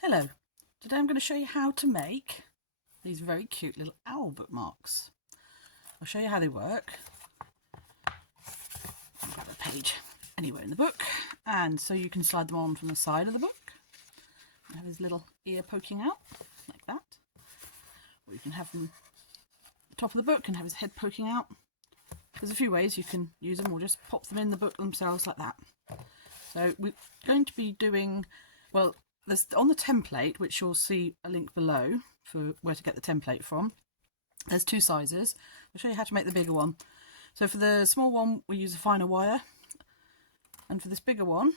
Hello, today I'm going to show you how to make these very cute little owl bookmarks. I'll show you how they work. I'll grab a page anywhere in the book, and so you can slide them on from the side of the book. You have his little ear poking out like that, or you can have them at the top of the book and have his head poking out. There's a few ways you can use them, or just pop them in the book themselves like that. So we're going to be doing, well, there's on the template, which you'll see a link below for where to get the template from. There's two sizes. I'll show you how to make the bigger one. So for the small one, we use a finer wire. And for this bigger one,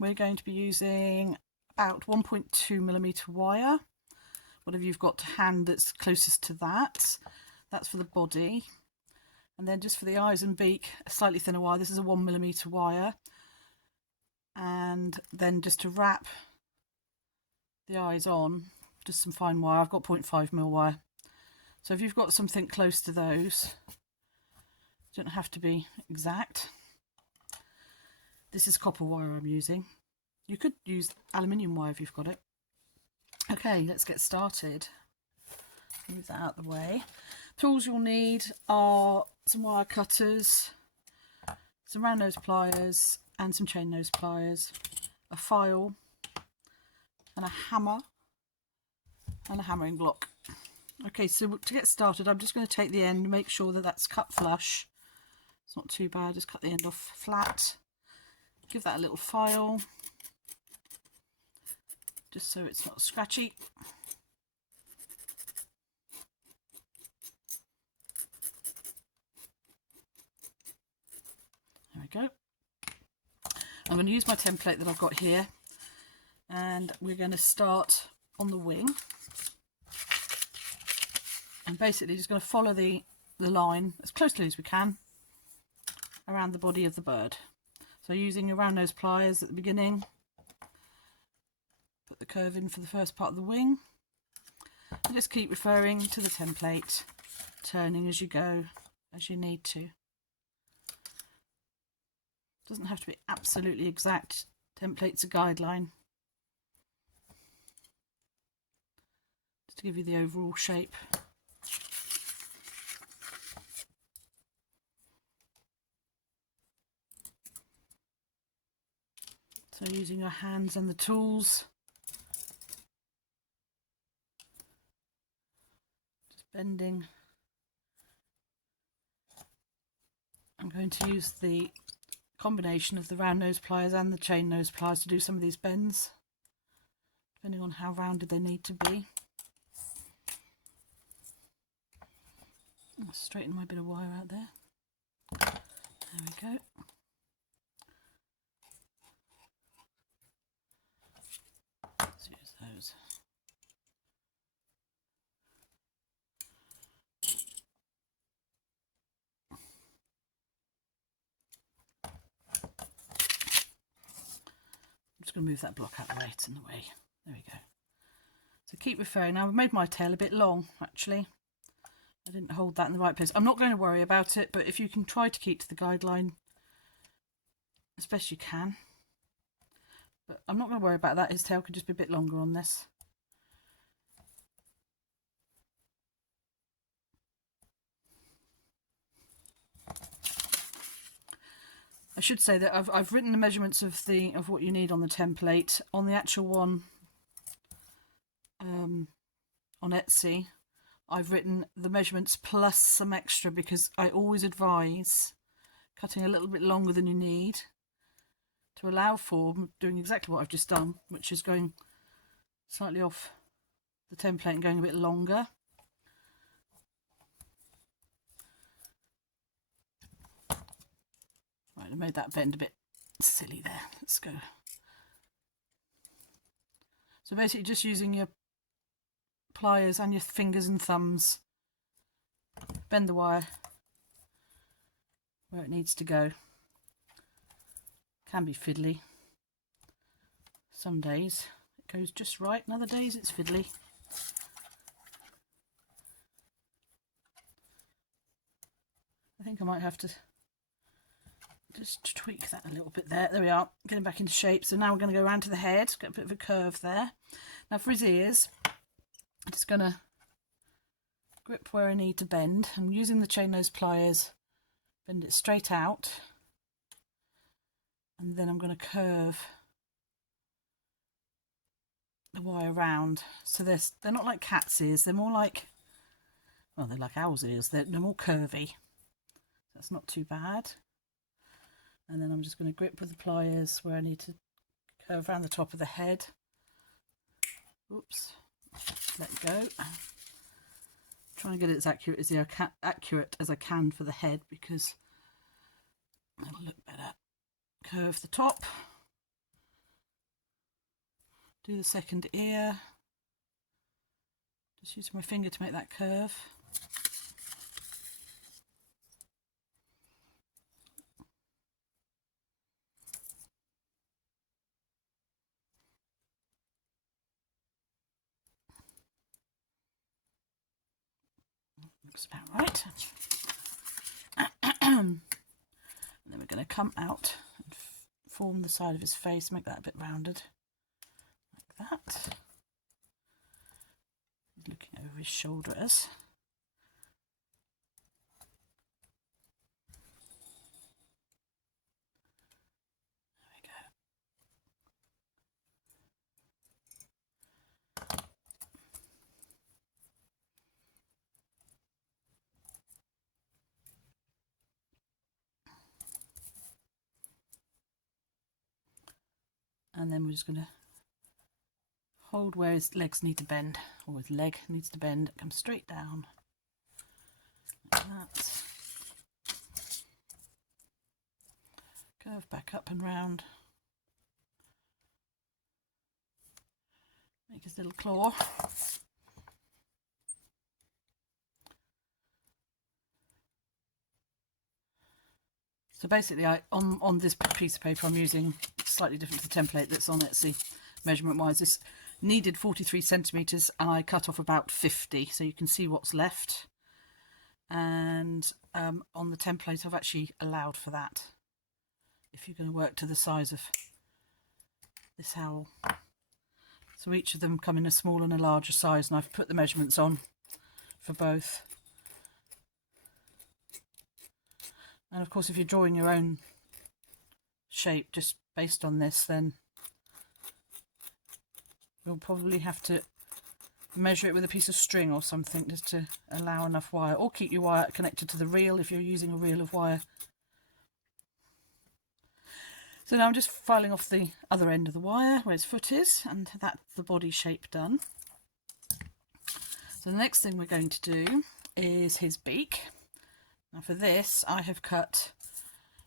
we're going to be using about 1.2mm wire. Whatever you've got to hand that's closest to that. That's for the body. And then just for the eyes and beak, a slightly thinner wire. This is a 1mm wire. And then just to wrap the eyes on, just some fine wire. I've got 0.5mm wire. So if you've got something close to those, don't have to be exact. This is copper wire I'm using. You could use aluminium wire if you've got it. Okay, let's get started. Move that out of the way. Tools you'll need are some wire cutters, some round nose pliers and some chain nose pliers, a file and a hammer and a hammering block. Okay, so to get started, I'm just going to take the end, make sure that that's cut flush. It's not too bad, just cut the end off flat. Give that a little file, just so it's not scratchy. There we go. I'm going to use my template that I've got here, and we're going to start on the wing. And basically just going to follow the line as closely as we can around the body of the bird. So using your round nose pliers at the beginning, put the curve in for the first part of the wing, and just keep referring to the template, turning as you go, as you need to. Doesn't have to be absolutely exact. Template's a guideline, just to give you the overall shape. So using your hands and the tools, just bending. I'm going to use the combination of the round nose pliers and the chain nose pliers to do some of these bends, depending on how rounded they need to be. I'll straighten my bit of wire out there. There we go. Let's use those. I'm just going to move that block out of the way, it's in the way. There we go. So keep referring. Now I've made my tail a bit long, actually. I didn't hold that in the right place. I'm not going to worry about it, but if you can try to keep to the guideline as best you can. But I'm not going to worry about that. His tail could just be a bit longer on this. I should say that I've written the measurements of what you need on the template. On the actual one on Etsy, I've written the measurements plus some extra, because I always advise cutting a little bit longer than you need to allow for doing exactly what I've just done, which is going slightly off the template and going a bit longer. Right, I made that bend a bit silly there. Let's go. So basically just using your pliers and your fingers and thumbs, bend the wire where it needs to go. Can be fiddly. Some days it goes just right, and other days it's fiddly. I think I might have to just tweak that a little bit there. There we are, getting back into shape. So now we're going to go around to the head, get a bit of a curve there. Now for his ears, I'm just going to grip where I need to bend. I'm using the chain nose pliers, bend it straight out, and then I'm going to curve the wire around. So they're not like cat's ears, they're more like, well, they're like owl's ears, they're more curvy. That's not too bad. And then I'm just going to grip with the pliers where I need to curve around the top of the head. Oops, let go. Try and get it as accurate as I can for the head, because it'll look better. Curve the top. Do the second ear. Just using my finger to make that curve. Looks about right. And then we're going to come out and form the side of his face, make that a bit rounded, like that. Looking over his shoulders. There we go. And then we're just going to hold where his legs need to bend, or his leg needs to bend, come straight down, like that. Curve back up and round. Make his little claw. So basically, on this piece of paper, I'm using slightly different to the template that's on Etsy. Measurement-wise, this needed 43 centimetres, and I cut off about 50, so you can see what's left. And on the template, I've actually allowed for that, if you're going to work to the size of this owl. So each of them come in a small and a larger size, and I've put the measurements on for both. And of course, if you're drawing your own shape just based on this, then you'll probably have to measure it with a piece of string or something, just to allow enough wire, or keep your wire connected to the reel if you're using a reel of wire. So now I'm just filing off the other end of the wire where his foot is, and that's the body shape done. So the next thing we're going to do is his beak. Now for this, I have cut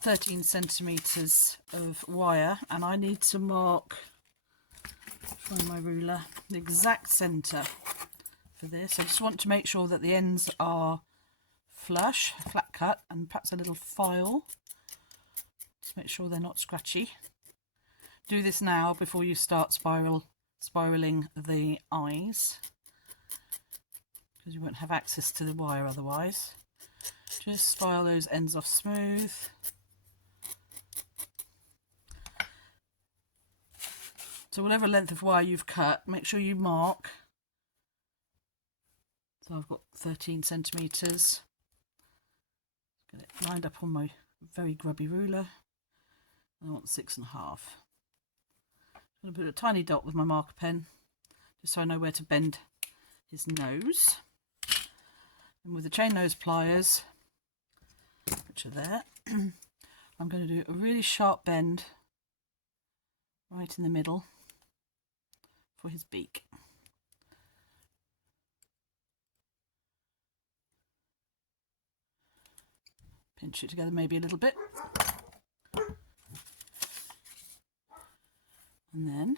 13 centimetres of wire, and I need to mark, find my ruler, the exact centre for this. I just want to make sure that the ends are flush, flat cut, and perhaps a little file. Just make sure they're not scratchy. Do this now before you start spiralling the eyes, because you won't have access to the wire otherwise. Just file those ends off smooth. So whatever length of wire you've cut, make sure you mark. So I've got 13 centimetres. Get it lined up on my very grubby ruler. I want 6.5. I'm going to put a tiny dot with my marker pen, just so I know where to bend his nose. And with the chain nose pliers, which are there, I'm going to do a really sharp bend right in the middle for his beak. Pinch it together maybe a little bit. And then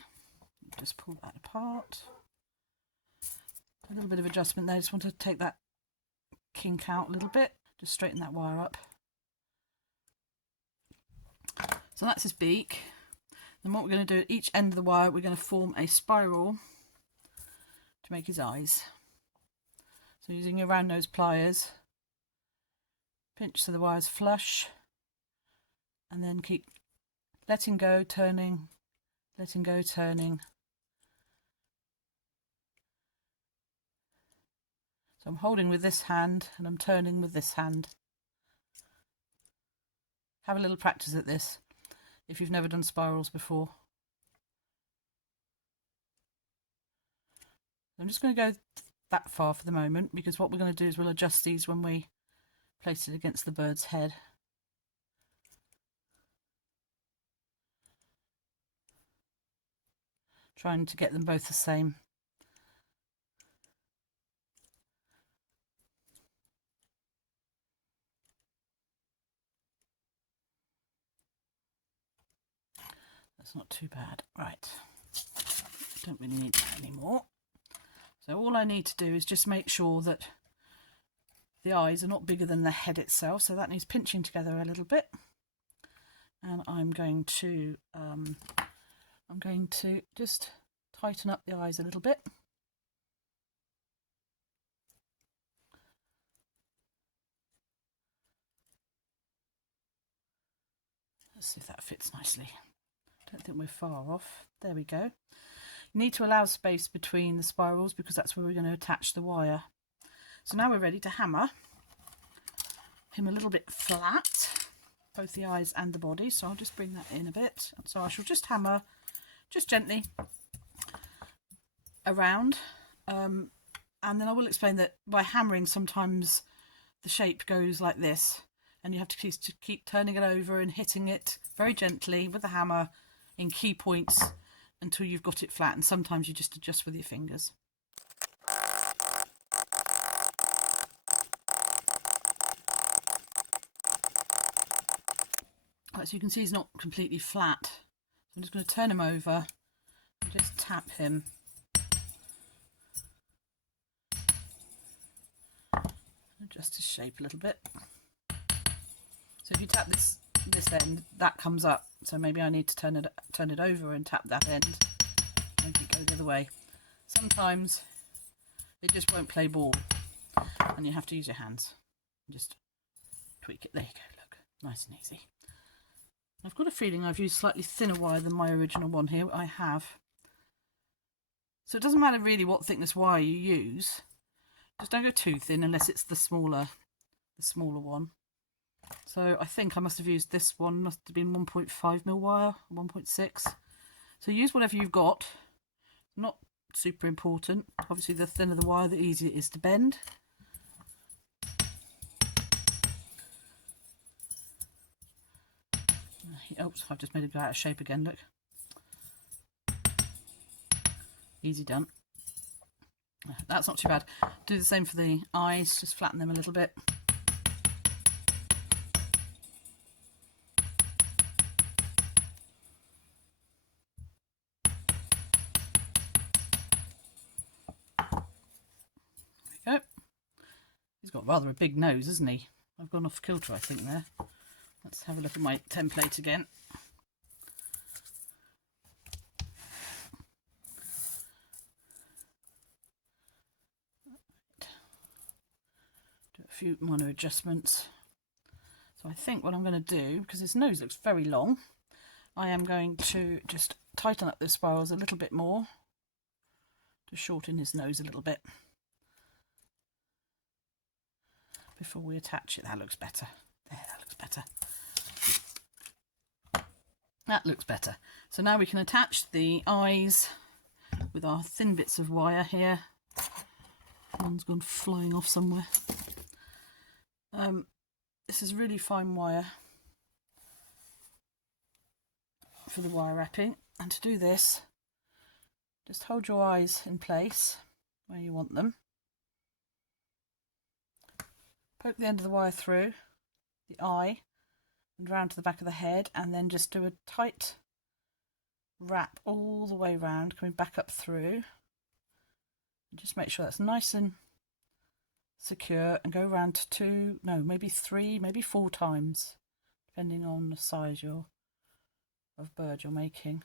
just pull that apart. A little bit of adjustment there, just want to take that kink out a little bit, just straighten that wire up. So that's his beak. Then what we're going to do at each end of the wire, we're going to form a spiral to make his eyes. So using your round nose pliers, pinch so the wire's flush, and then keep letting go, turning, letting go, turning, So I'm holding with this hand and I'm turning with this hand. Have a little practice at this if you've never done spirals before. I'm just going to go that far for the moment, because what we're going to do is we'll adjust these when we place it against the bird's head. Trying to get them both the same. That's not too bad. Right, don't really need that anymore. So all I need to do is just make sure that the eyes are not bigger than the head itself, so that needs pinching together a little bit. And I'm going to just tighten up the eyes a little bit. Let's see if that fits nicely. Don't think we're far off. There we go. You need to allow space between the spirals because that's where we're going to attach the wire. So now we're ready to hammer him a little bit flat, both the eyes and the body. So I'll just bring that in a bit. So I shall just hammer just gently around, and then I will explain that by hammering sometimes the shape goes like this, and you have to keep turning it over and hitting it very gently with the hammer in key points until you've got it flat, and sometimes you just adjust with your fingers. Right, so you can see he's not completely flat. So I'm just going to turn him over and just tap him. Adjust his shape a little bit. So if you tap this end, that comes up. So maybe I need to turn it over and tap that end. Maybe go the other way. Sometimes it just won't play ball, and you have to use your hands. Just tweak it. There you go. Look, nice and easy. I've got a feeling I've used slightly thinner wire than my original one here. I have. So it doesn't matter really what thickness wire you use. Just don't go too thin unless it's the smaller one. So I think I must have used this one, must have been 1.5mm wire, 1.6. So use whatever you've got. Not super important. Obviously the thinner the wire, the easier it is to bend. Oops, I've just made it go out of shape again, look. Easy done. That's not too bad. Do the same for the eyes, just flatten them a little bit. There we go. He's got rather a big nose, hasn't he? I've gone off kilter, I think, there. Let's have a look at my template again. Do a few minor adjustments. So I think what I'm going to do, because his nose looks very long, I am going to just tighten up the spirals a little bit more to shorten his nose a little bit before we attach it. That looks better. There, that looks better. That looks better. So now we can attach the eyes with our thin bits of wire here. One's gone flying off somewhere. This is really fine wire for the wire wrapping, and to do this, just hold your eyes in place where you want them. Poke the end of the wire through the eye and round to the back of the head, and then just do a tight wrap all the way round, coming back up through. And just make sure that's nice and secure, and go around to 2, no, maybe 3, maybe 4 times, depending on the size of bird you're making.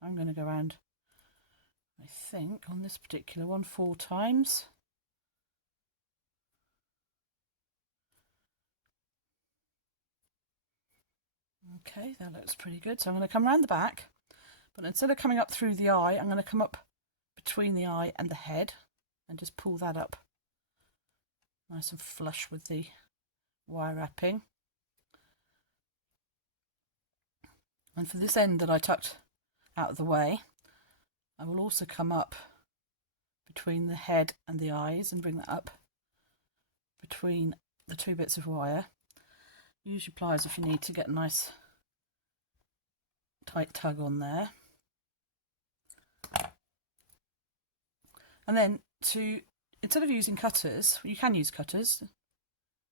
I'm going to go around, I think, on this particular one 4 times. Okay, that looks pretty good. So I'm going to come around the back, but instead of coming up through the eye, I'm going to come up between the eye and the head and just pull that up nice and flush with the wire wrapping. And for this end that I tucked out of the way, I will also come up between the head and the eyes and bring that up between the two bits of wire. Use your pliers if you need to get a nice tight tug on there. And then instead of using cutters, you can use cutters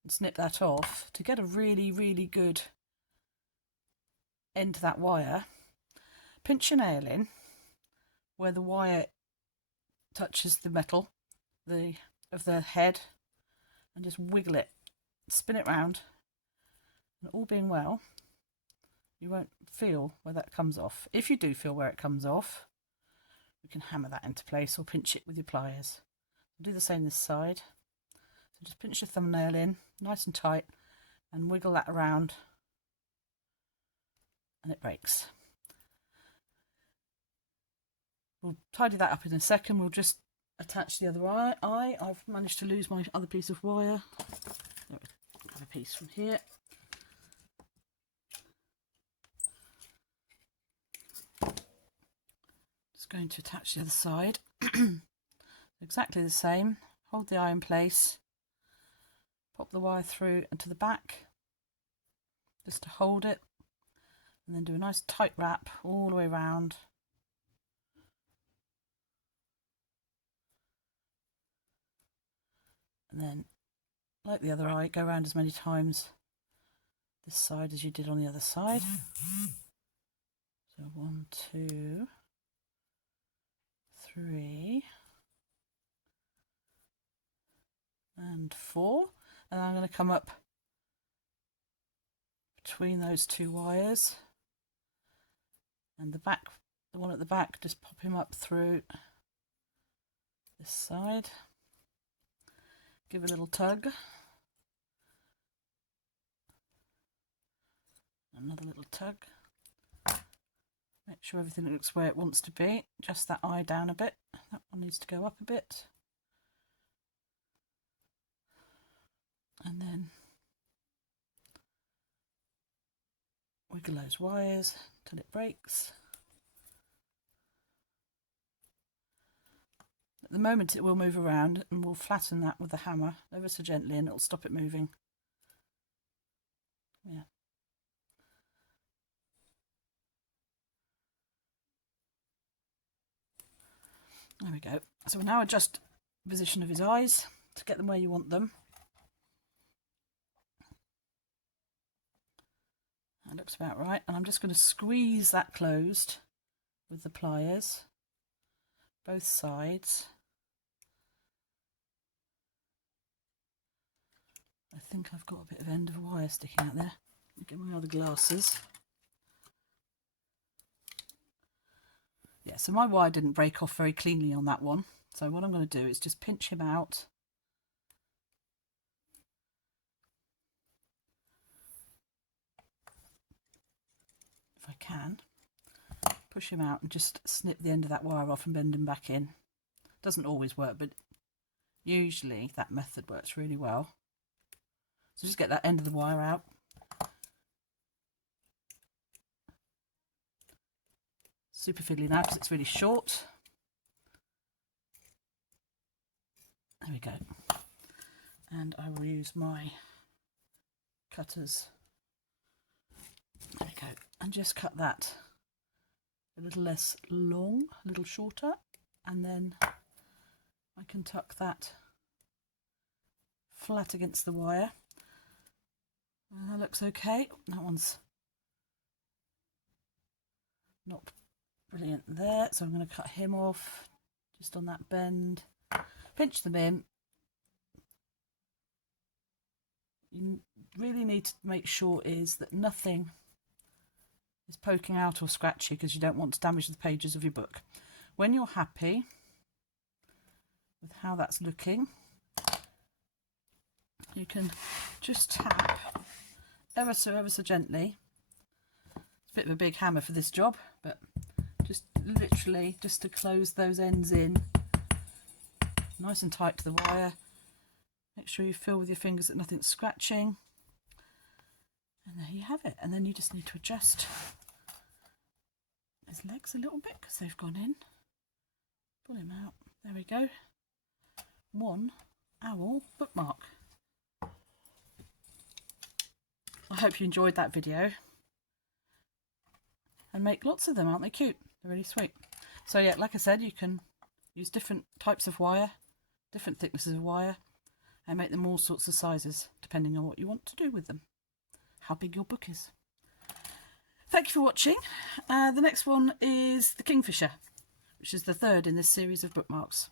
and snip that off to get a really, really good end to that wire. Pinch your nail in where the wire touches the metal of the head and just wiggle it, spin it round, and all being well, you won't feel where that comes off. If you do feel where it comes off, you can hammer that into place or pinch it with your pliers. Do the same this side. So just pinch your thumbnail in nice and tight and wiggle that around and it breaks. We'll tidy that up in a second. We'll just attach the other eye. I've managed to lose my other piece of wire. There, I have a piece from here. Just going to attach the other side. Exactly the same. Hold the eye in place. Pop the wire through and to the back, just to hold it, and then do a nice tight wrap all the way around. And then, like the other eye, go around as many times this side as you did on the other side. So 1, 2, 3, and 4. And I'm going to come up between those two wires, and the one at the back, just pop him up through this side. Give a little tug. Another little tug. Make sure everything looks where it wants to be. Just that eye down a bit. That one needs to go up a bit. And then wiggle those wires till it breaks. At the moment it will move around, and we'll flatten that with the hammer ever so gently and it'll stop it moving. Yeah. There we go. So we'll now adjust the position of his eyes to get them where you want them. That looks about right, and I'm just going to squeeze that closed with the pliers, both sides. I think I've got a bit of end of wire sticking out there. Let me get my other glasses. Yeah, so my wire didn't break off very cleanly on that one. So what I'm going to do is just pinch him out. If I can, push him out and just snip the end of that wire off and bend him back in. Doesn't always work, but usually that method works really well. So just get that end of the wire out. Super fiddly now because it's really short. There we go. And I will use my cutters. There we go. And just cut that a little less long, a little shorter. And then I can tuck that flat against the wire. That looks okay. That one's not brilliant there, so I'm going to cut him off just on that bend. Pinch them in. You really need to make sure is that nothing is poking out or scratchy, because you don't want to damage the pages of your book. When you're happy with how that's looking, you can just tap ever so gently. It's a bit of a big hammer for this job, but just literally just to close those ends in nice and tight to the wire, Make sure you feel with your fingers that nothing's scratching. And there you have it. And then you just need to adjust his legs a little bit because they've gone in. Pull him out. There we go. One owl bookmark. I hope you enjoyed that video. And make lots of them, aren't they cute? They're really sweet. So yeah, like I said, you can use different types of wire, different thicknesses of wire, and make them all sorts of sizes, depending on what you want to do with them, how big your book is. Thank you for watching. The next one is the kingfisher, which is the third in this series of bookmarks.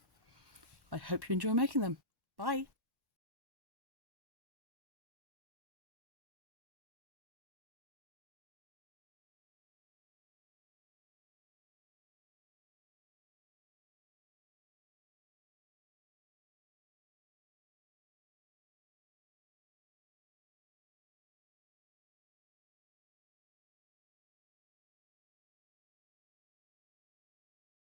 I hope you enjoy making them. Bye.